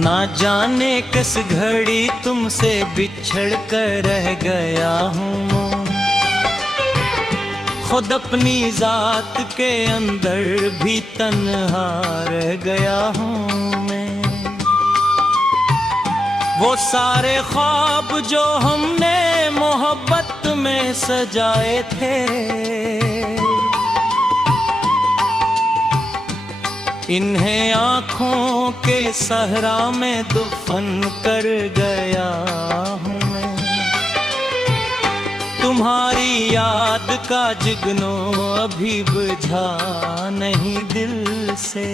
ना जाने किस घड़ी तुमसे बिछड़ कर रह गया हूँ, खुद अपनी जात के अंदर भी तन्हा रह गया हूँ मैं। वो सारे ख्वाब जो हमने मोहब्बत में सजाए थे, इन्हें आँखों के सहरा में दफन कर गया हूँ मैं। तुम्हारी याद का जुगनू अभी बुझा नहीं दिल से,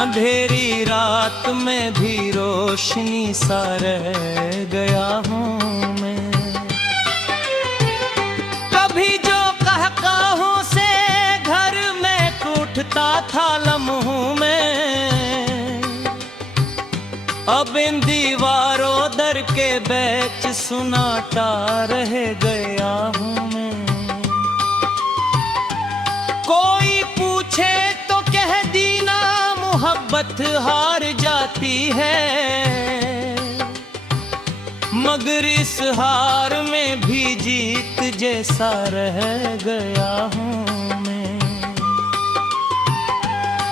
अंधेरी रात में भी रोशनी सा रह गया हूँ मैं। कभी जो कहकाहों से घर में कूटता था लम्हों में, अब इन दीवारों दर के बैच सुनाता रह गया हूँ मैं। कोई पूछे तो कह दीना मोहब्बत हार जाती है, मगर इस हार में भी जीत जैसा रह गया हूँ मैं।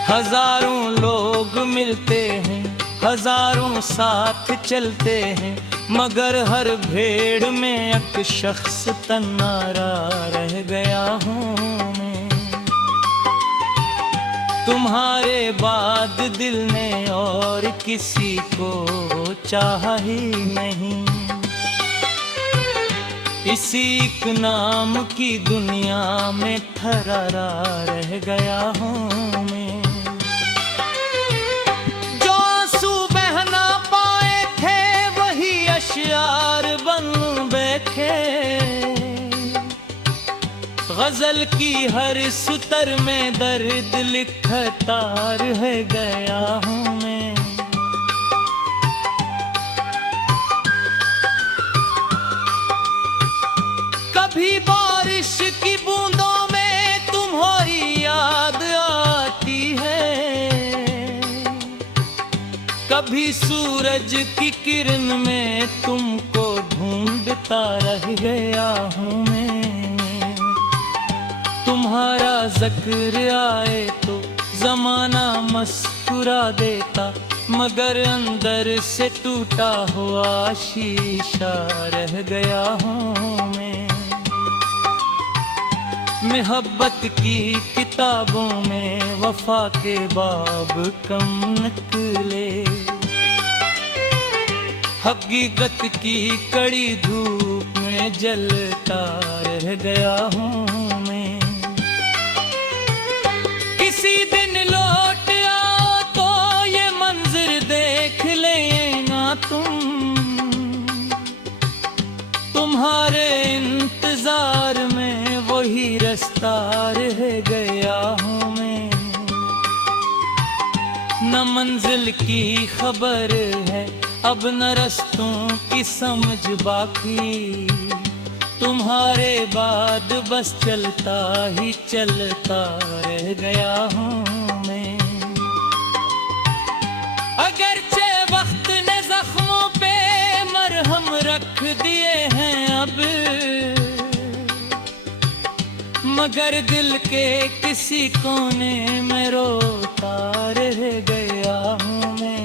हजारों लोग मिलते हैं, हजारों साथ चलते हैं, मगर हर भीड़ में एक शख्स तन्हारा रह गया हूँ मैं। तुम्हारे बाद दिल ने और किसी को चाहा ही नहीं, इसी एक नाम की दुनिया में थरारा रह गया हूँ मैं। जो आंसू बह ना पाए थे वही अश्यार बन बैठे, गजल की हर सुतर में दर्द लिखता रह गया हूँ मैं। कभी बारिश की बूंदों में तुम्हारी याद आती है, कभी सूरज की किरण में तुमको ढूंढता रह गया हूँ मैं। तुम्हारा जिक्र आए तो जमाना मुस्कुरा देता, मगर अंदर से टूटा हुआ शीशा रह गया हूँ मैं। मोहब्बत की किताबों में वफा के बाब कम निकले, हकीकत की कड़ी धूप में जलता रह गया हूँ मैं। किसी दिन लौट आओ तो ये मंजर देख लेना तुम्हारे इंतजार में वही रास्ता रह गया हूँ मैं। न मंजिल की खबर है अब न रास्तों की समझ बाकी, तुम्हारे बाद बस चलता ही चलता रह गया हूँ मैं। अगरचे वक्त ने जख्मों पे मरहम रख दिए हैं अब, मगर दिल के किसी कोने में रोता रह गया हूँ मैं।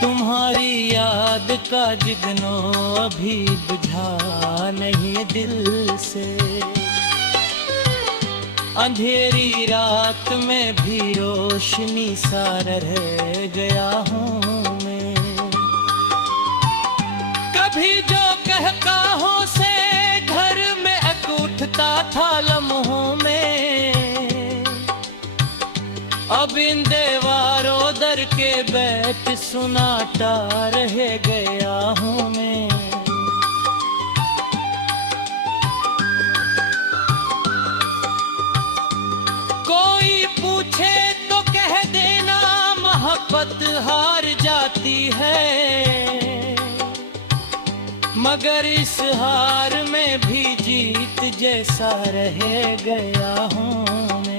तुम्हारी याद का जिगनो अभी बुझा नहीं दिल से, अंधेरी रात में भी रोशनी सा रह गया हूँ मैं। कभी जो कहकाहों से घर में उठता था लम्हों में, अब इन दीवारों ये बैत सुनाता रह गया हूँ मैं। कोई पूछे तो कह देना मोहब्बत हार जाती है, मगर इस हार में भी जीत जैसा रह गया हूँ मैं।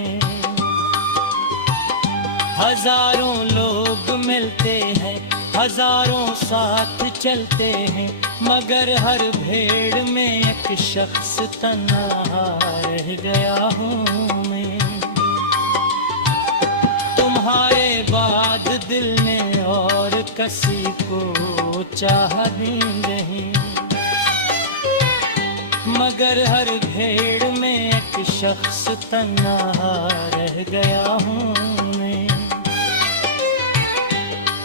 हजारों लोग मिलते हैं, हजारों साथ चलते हैं, मगर हर भीड़ में एक शख्स तन्हा रह गया हूँ मैं। तुम्हारे बाद दिल ने और किसी को चाह नहीं, मगर हर भीड़ में एक शख्स तन्हा रह गया हूँ मैं।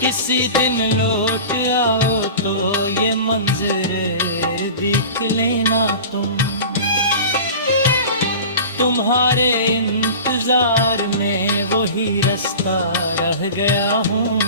किसी दिन लौट आओ तो ये मंजर देख लेना तुम। तुम्हारे इंतजार में वही रास्ता रह गया हूँ